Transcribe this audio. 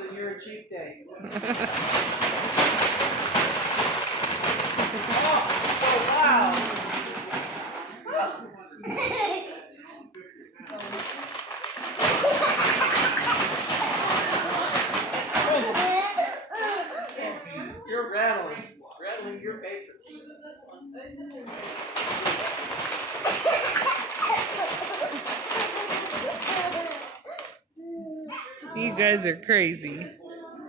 and you're a cheap date. Oh, wow. You're rattling your papers. You guys are crazy.